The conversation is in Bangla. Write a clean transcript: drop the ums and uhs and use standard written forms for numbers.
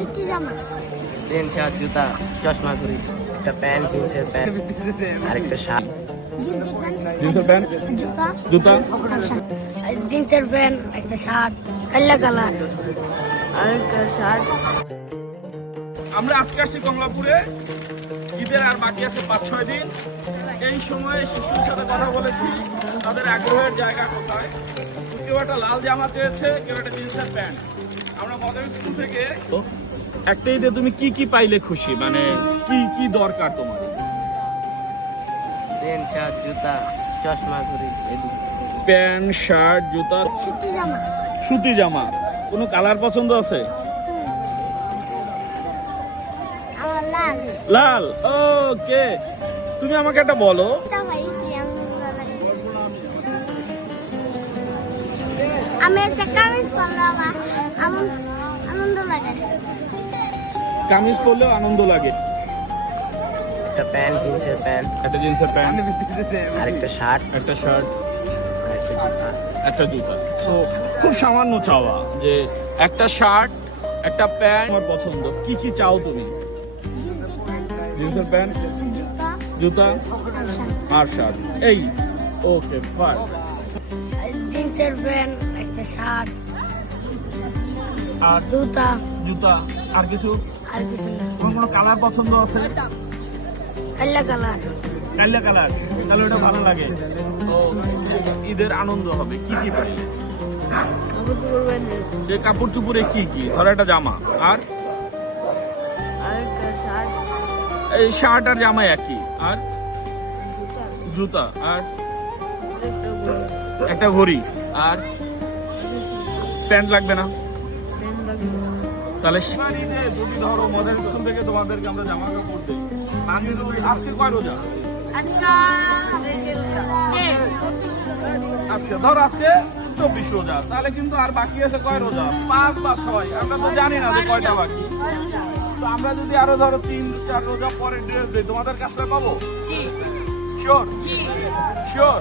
সুতি জামা, প্যান্ট শার্ট জুতা চশমা ঘড়ি একটা প্যান্ট জিন্সের প্যান্ট আর একটা শার্ট জিন্সের প্যান্ট, জুতা, জুতা আর শার্ট। জিন্সের প্যান্ট, একটা শার্ট কালো কালার আর একটা শার্ট। আমরা আজকে আসছি কমলাপুরে। ঈদের আর বাকি আছে 5-6 দিন। এই সময়ে শিশুর সাথে কথা বলেছি, তাদের আগ্রহের জায়গা কোথায়। কেউ একটা লাল জামা চেয়েছে, কেউ একটা জিন্সের প্যান্ট। আমরা মডেল স্কুল থেকে একটা ঈদে তুমি কি কি পাইলে খুশি, মানে কি কি দরকার তোমার? প্যান্ট শার্ট জুতা চশমা ঘড়ি এদিকে প্যান্ট শার্ট জুতা সুতি জামা, সুতি জামা। কোনো কালার পছন্দ আছে? আমার লাল। লাল, ওকে। তুমি আমাকে একটা বলো, এটা ভাই কি আমি একটা কামিজ পরলাম, আনন্দ লাগে। কামিজ পরলেও আনন্দ লাগে। একটা প্যান্ট জিন্সের প্যান্ট একটা জিন্সের প্যান্ট, আর একটা শার্ট একটা শার্ট, আর একটা জুতা। একটা জুতা। তো খুব সামান্য চাওয়া যে একটা শার্ট একটা প্যান্ট আমার পছন্দ। কি কি চাও তুমি? জিন্সের প্যান্ট, জুতা, জুতা আর শার্ট। আর শার্ট। এই ওকে ফাইন। জিন্সের প্যান্ট, একটা শার্ট, আর জুতা, জুতা আর কিছু? আর কিছু না। তোমার কোনো কালার পছন্দ আছে? কালো কালার। কালো কালার, তাহলে ওটা ভালো লাগে। তো ঈদের আনন্দ হবে কি কি পাই? কাপড় চোপড় বাঁধে, যে কাপড় চুপড়ে কি কি? ধরো একটা জামা আর আর একটা শার্ট, এই শার্ট আর জামা একই। আর জুতা, জুতা আর একটা বই, একটা ঘড়ি আর প্যান্ট লাগবে না? পেন লাগবে। তাহলে যদি ধরো মডেল স্কুল থেকে তোমাদেরকে আমরা জামা কাপড় দিই, আজকে কয় রোজা? আচ্ছা ধরো আজকে 24 রোজা, তাহলে কিন্তু আর বাকি আছে কয় রোজা? 5 বা 6। আমরা তো জানি না যে কয়টা বাকি। তো আমরা যদি আরো ধরো 3-4 রোজা পরে ড্রেস দিই, তোমাদের কাজটা পাবো? Sure sure.